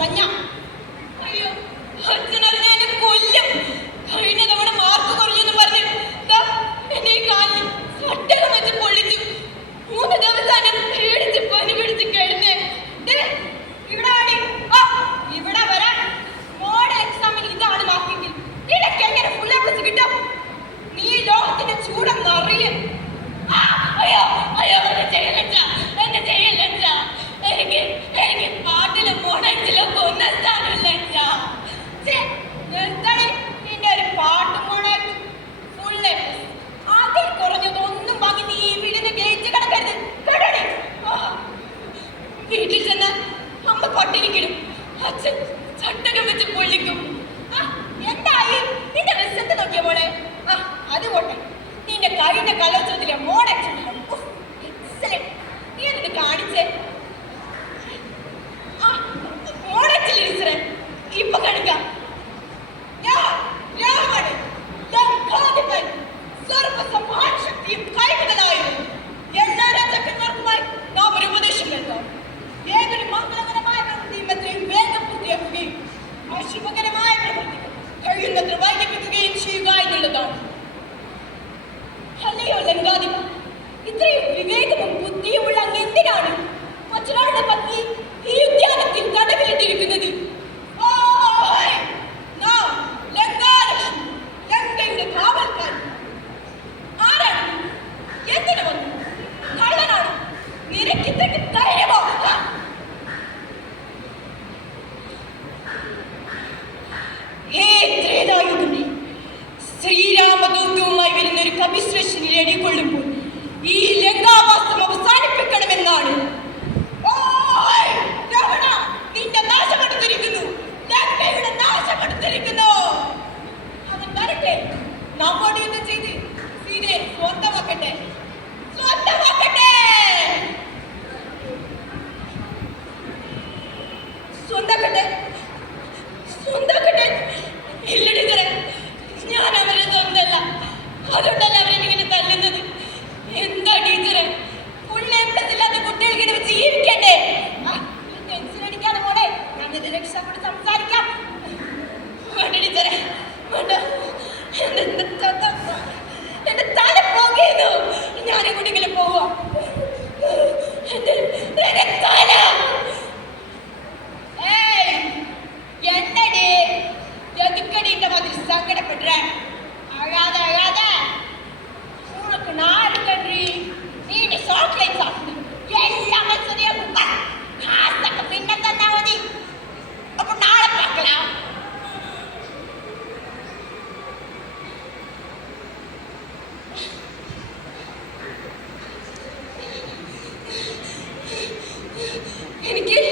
欢迎哎呦进来的 വീട്ടിൽ ചെന്ന് അമ്മ പട്ടിണിക്കിടും അച്ഛൻ ചട്ടകം വെച്ച് പൊള്ളിക്കും. എന്തായി? നിന്റെ റിസൾട്ട് നോക്കിയ മോളെ. ആ കൊട്ടെ നിന്റെ കഴിഞ്ഞ കലോത്സവം രമിശ്രേഷനിൽ എഴുതിക്കൊള്ളുമ്പോൾ ഈ എന്റെ തല പോകുന്നു ഞാൻ എങ്ങോട്ടെങ്കിലും പോവാ. എന്റെ gonna get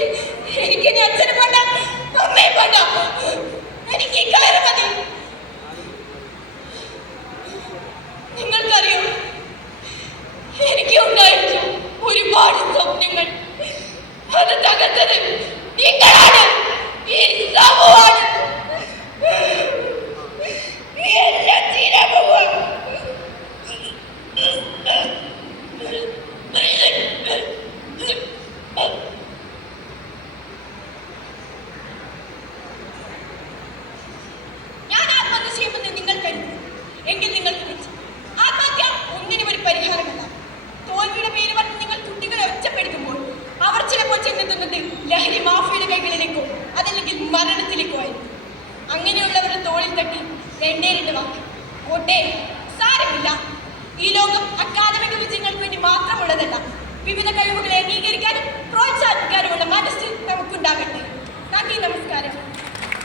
ശരീരമാക്കി കോട്ടെ സാരമില്ല. ഈ ലോകം അക്കാദമിക വിജയങ്ങൾക്ക് വേണ്ടി മാത്രമുള്ളതല്ല. വിവിധ കഴിവുകളെ അംഗീകരിക്കാനും പ്രോത്സാഹിപ്പിക്കാനുമുള്ള മനസ്സിൽ നമുക്കുണ്ടാകട്ടെ. നന്ദി നമസ്കാരം.